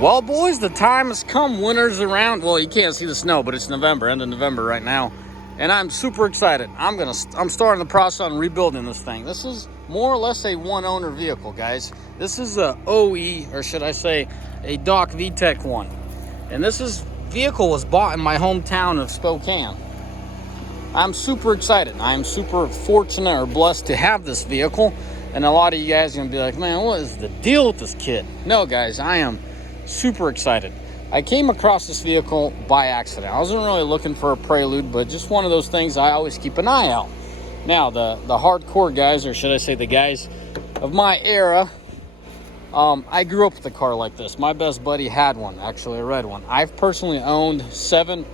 Well, boys, the time has come. Winter's around. Well, you can't see the snow, but it's November, end of November right now, and I'm super excited. I'm starting the process on rebuilding this thing. This is more or less a one-owner vehicle, guys. This is a OE, or should I say, a Doc Vtec one, and vehicle was bought in my hometown of Spokane. I'm super excited. I'm super fortunate or blessed to have this vehicle, and a lot of you guys are gonna be like, "Man, what is the deal with this kid?" No, guys, I am super excited. I came across this vehicle by accident. I wasn't really looking for a Prelude, but just one of those things I always keep an eye out. Now, the hardcore guys, or should I say the guys of my era, I grew up with a car like this. My best buddy had one, actually a red one. I've personally owned 7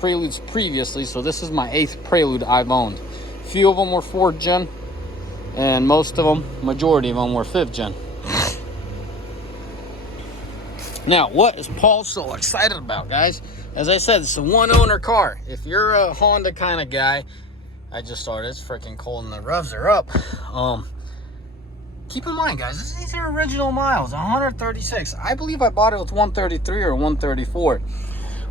Preludes previously, so this is my 8th Prelude I've owned. A few of them were 4th gen, and most of them, majority of them, were 5th gen. Now, what is Paul so excited about, guys? As I said, it's a one-owner car. If you're a Honda kind of guy, I just started. It's freaking cold and the revs are up. Keep in mind, guys, these are original miles, 136. I believe I bought it with 133 or 134.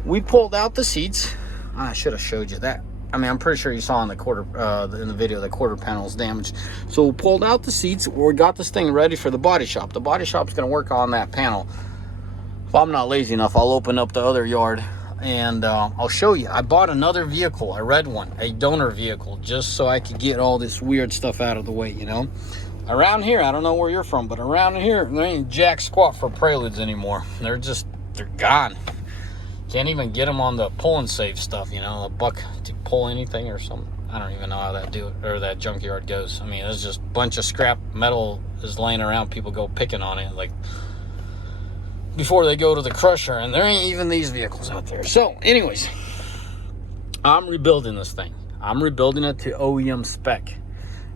We pulled out the seats. I should have showed you that. I mean, I'm pretty sure you saw in the video the quarter panel is damaged. So we pulled out the seats. We got this thing ready for the body shop. The body shop's going to work on that panel. If I'm not lazy enough, I'll open up the other yard and I'll show you. I bought another vehicle, a red one, a donor vehicle, just so I could get all this weird stuff out of the way, you know. Around here, I don't know where you're from, but around here, there ain't jack squat for Preludes anymore. They're gone. Can't even get them on the pull and save stuff, you know, a buck to pull anything or something. I don't even know how that junkyard goes. I mean, it's just a bunch of scrap metal is laying around. People go picking on it, like, before they go to the crusher, and there ain't even these vehicles out there. So anyways, I'm rebuilding this thing. I'm rebuilding it to OEM spec,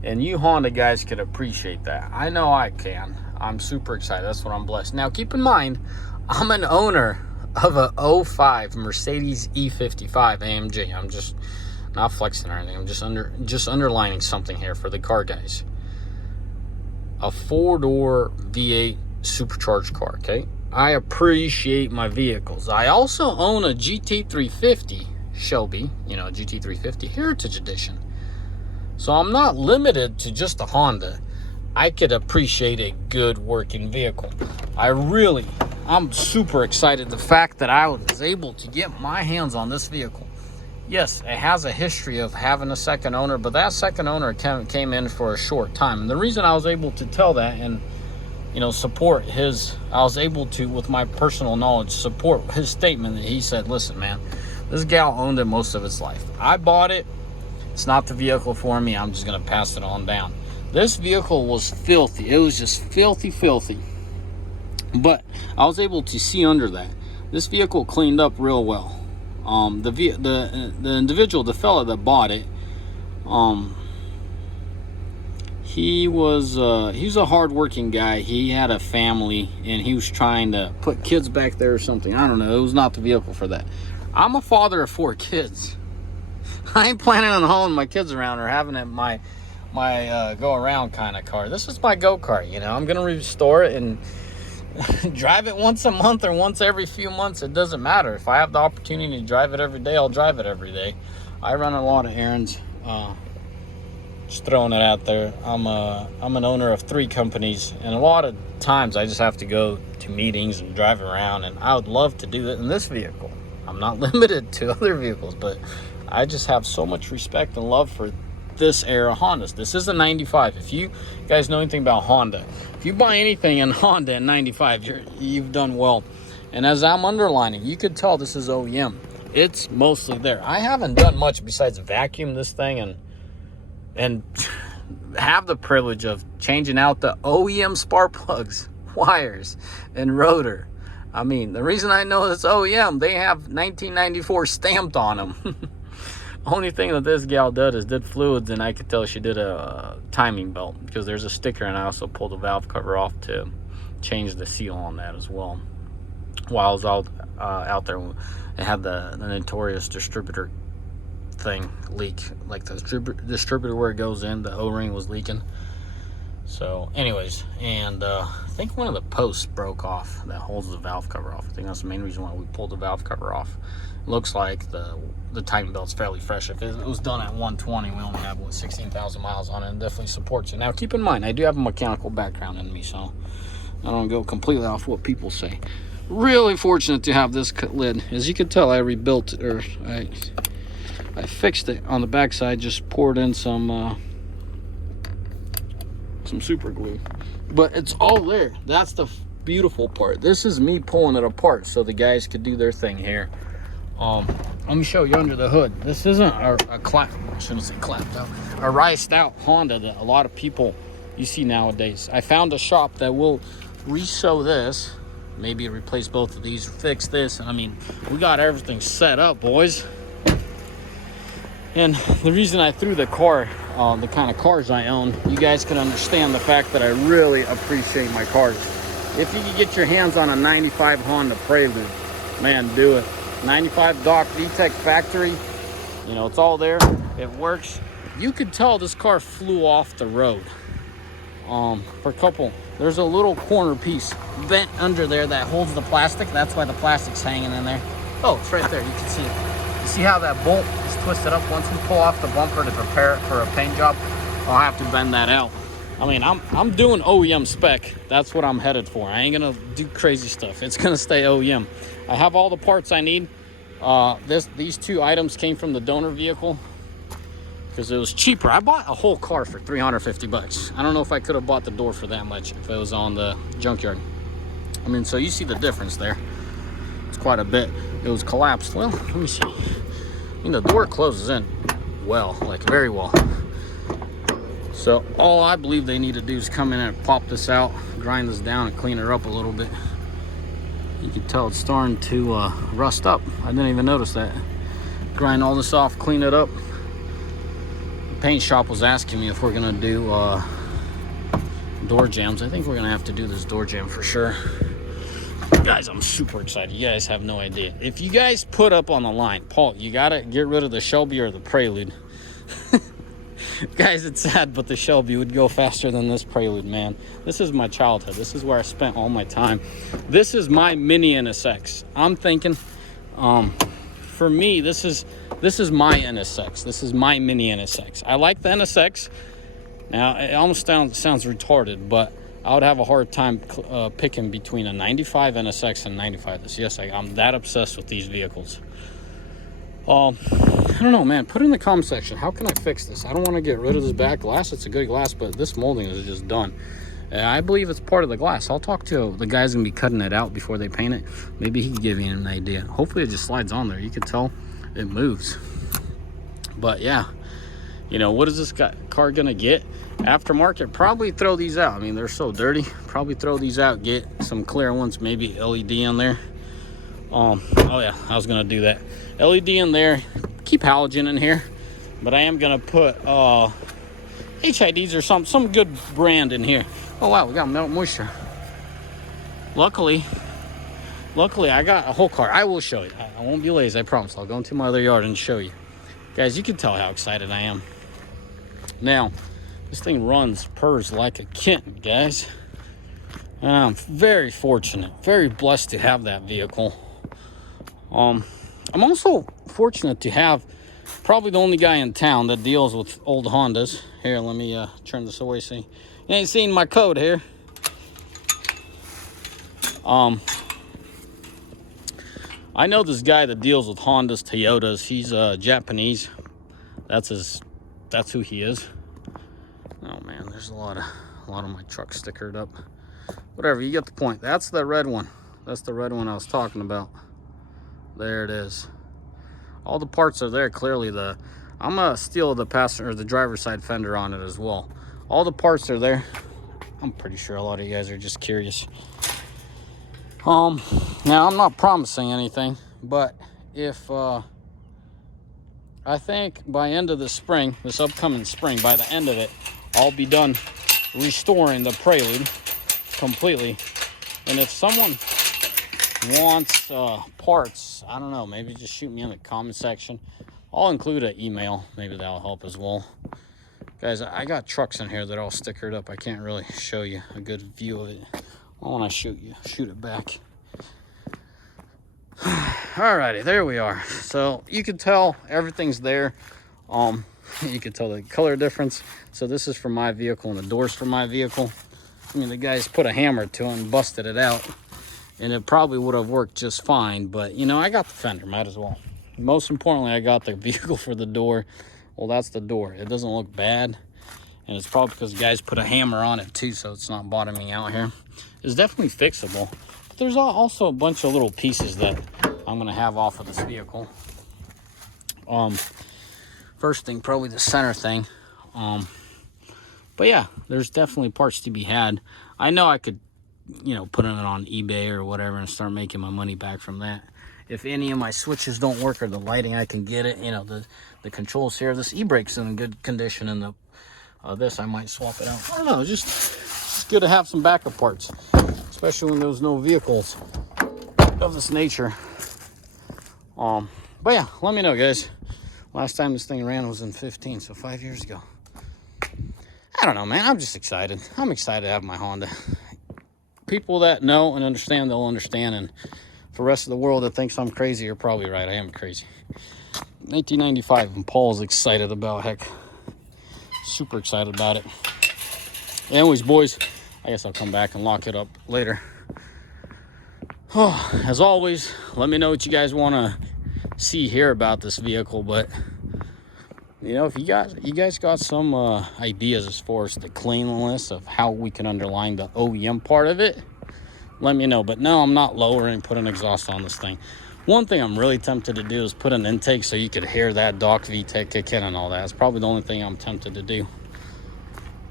and you Honda guys could appreciate that. I know I can. I'm super excited. That's what I'm blessed. Now keep in mind, I'm an owner of a 05 Mercedes E55 AMG. I'm just not flexing or anything. I'm just underlining something here for the car guys. A 4-door V8 supercharged car, okay? I appreciate my vehicles. I also own a GT350 Shelby, you know, GT350 Heritage Edition. So I'm not limited to just a Honda. I could appreciate a good working vehicle. I'm super excited the fact that I was able to get my hands on this vehicle. Yes, it has a history of having a second owner, but that second owner came in for a short time. And the reason I was able to tell that and support I was able to, with my personal knowledge, support his statement that he said, listen, man, this gal owned it most of its life. I bought it. It's not the vehicle for me. I'm just going to pass it on down. This vehicle was filthy. It was just filthy. But I was able to see under that. This vehicle cleaned up real well. The individual, the fella that bought it, he was a hard-working guy. He had a family, and he was trying to put kids back there or something. I don't know. It was not the vehicle for that. I'm a father of 4 kids. I ain't planning on hauling my kids around or having it my go-around kind of car. This is my go-kart, you know. I'm going to restore it and drive it once a month or once every few months. It doesn't matter. If I have the opportunity to drive it every day, I'll drive it every day. I run a lot of errands. Just throwing it out there. I'm an owner of 3 companies, and a lot of times I just have to go to meetings and drive around, and I would love to do it in this vehicle. I'm not limited to other vehicles, but I just have so much respect and love for this era Hondas. This is a 95. If you guys know anything about Honda, if you buy anything in Honda in 95, you've done well. And as I'm underlining, you could tell this is OEM. It's mostly there. I haven't done much besides vacuum this thing and have the privilege of changing out the OEM spark plugs, wires, and rotor. I mean, the reason I know it's OEM, they have 1994 stamped on them. Only thing that this gal did fluids, and I could tell she did a timing belt, because there's a sticker, and I also pulled the valve cover off to change the seal on that as well. While I was out there, it had the notorious distributor thing leak, like the distributor where it goes in, the O-ring was leaking. So anyways, and I think one of the posts broke off that holds the valve cover off. I think that's the main reason why we pulled the valve cover off. It looks like the timing belt's fairly fresh. If it was done at 120, we only have, what, 16,000 miles on it, and definitely supports it. Now keep in mind, I do have a mechanical background in me, so I don't go completely off what people say. Really fortunate to have this lid. As you can tell, I rebuilt it, or I fixed it on the backside, just poured in some super glue, but it's all there. That's the beautiful part. This is me pulling it apart so the guys could do their thing here. Let me show you under the hood. This isn't a riced out Honda that a lot of people you see nowadays. I found a shop that will re-sew this, maybe replace both of these, fix this. I mean, we got everything set up, boys. And the reason I threw the car, the kind of cars I own, you guys can understand the fact that I really appreciate my cars. If you could get your hands on a 95 Honda Prelude, man, do it. 95 Doc Vtec factory, you know, it's all there. It works. You could tell this car flew off the road. For a couple, there's a little corner piece bent under there that holds the plastic. That's why the plastic's hanging in there. Oh, it's right there. You can see it. You see how that bolt is twisted up? Once we pull off the bumper to prepare it for a paint job, I'll have to bend that out. I mean, I'm doing OEM spec. That's what I'm headed for. I ain't gonna do crazy stuff. It's gonna stay OEM. I have all the parts I need. These two items came from the donor vehicle because it was cheaper. I bought a whole car for 350 bucks. I don't know if I could have bought the door for that much if it was on the junkyard. I mean, so you see the difference there. It's quite a bit. It was collapsed. Well, let me see. I mean, the door closes in well, like very well. So all I believe they need to do is come in and pop this out, grind this down, and clean her up a little bit. You can tell it's starting to rust up. I didn't even notice that. Grind all this off, clean it up. The paint shop was asking me if we're gonna do door jams. I think we're gonna have to do this door jam for sure. Guys, I'm super excited. You guys have no idea. If you guys put up on the line, Paul, you gotta get rid of the Shelby or the Prelude. Guys, it's sad, but the Shelby would go faster than this Prelude, man. This is my childhood. This is where I spent all my time. This is my mini NSX. I'm thinking, for me, this is my NSX. This is my mini NSX. I like the NSX. Now, it almost sounds retarded, but I would have a hard time picking between a 95 NSX and 95 this. Yes, I'm that obsessed with these vehicles. I don't know, man. Put it in the comment section. How can I fix this? I don't want to get rid of this back glass. It's a good glass, but this molding is just done. I believe it's part of the glass. I'll talk to the guy's gonna be cutting it out before they paint it. Maybe he can give you an idea. Hopefully it just slides on there. You can tell it moves. But yeah, you know, what is this car gonna get? Aftermarket, probably throw these out. I mean, they're so dirty. Probably throw these out, get some clear ones, maybe LED in there. Oh yeah, I was gonna do that. LED in there, keep halogen in here, but I am gonna put HIDs or some good brand in here. Oh wow, we got melt moisture. Luckily I got a whole car. I will show you. I won't be lazy, I promise. I'll go into my other yard and show you. Guys, you can tell how excited I am. Now, this thing purrs like a kitten, guys. And I'm very fortunate, very blessed to have that vehicle. I'm also fortunate to have probably the only guy in town that deals with old Hondas. Here, let me turn this away. See, you ain't seen my code here. I know this guy that deals with Hondas, Toyotas. He's Japanese. That's who he is. Oh man, there's a lot of my truck stickered up. Whatever, you get the point. That's the red one. That's the red one I was talking about. There it is. All the parts are there. Clearly, I'm gonna steal the passenger or the driver's side fender on it as well. All the parts are there. I'm pretty sure a lot of you guys are just curious. Now I'm not promising anything, but if I think by end of the spring, this upcoming spring, by the end of it, I'll be done restoring the Prelude completely. And if someone wants parts, I don't know, maybe just shoot me in the comment section. I'll include an email, maybe that'll help as well. Guys, I got trucks in here that are all stickered up. I can't really show you a good view of it. Why don't I shoot it back? Alrighty, there we are. So you can tell everything's there. You can tell the color difference. So this is for my vehicle and the doors for my vehicle. I mean, the guys put a hammer to it and busted it out, and it probably would have worked just fine, but you know, I got the fender, might as well. Most importantly, I got the vehicle for the door. Well, that's the door. It doesn't look bad, and it's probably because the guys put a hammer on it too, so it's not bottoming out here. It's definitely fixable, but there's also a bunch of little pieces that I'm gonna have off of this vehicle. First thing, probably the center thing. But yeah, there's definitely parts to be had. I know I could, you know, put it on eBay or whatever and start making my money back from that. If any of my switches don't work or the lighting, I can get it. You know, the controls here. This e-brake's in good condition, and this I might swap it out. I don't know, it's good to have some backup parts, especially when there's no vehicles of this nature. But yeah, let me know, guys. Last time this thing ran was in 15, so 5 years ago. I don't know, man. I'm just excited. I'm excited to have my Honda. People that know and understand, they'll understand. And for the rest of the world that thinks I'm crazy, you're probably right. I am crazy. 1995, and Paul's excited about, heck. Super excited about it. Anyways, boys, I guess I'll come back and lock it up later. Oh, as always, let me know what you guys want to see here about this vehicle. But you know, if you guys got some ideas as far as the cleanliness of how we can underline the OEM part of it, let me know. But no, I'm not lowering, put an exhaust on this thing. One thing I'm really tempted to do is put an intake so you could hear that Doc Vtec kick in and all that. It's probably the only thing I'm tempted to do.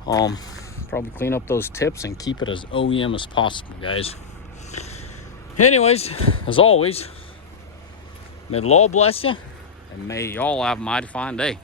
Probably clean up those tips and keep it as OEM as possible, guys. Anyways, as always, may the Lord bless you, and may y'all have a mighty fine day.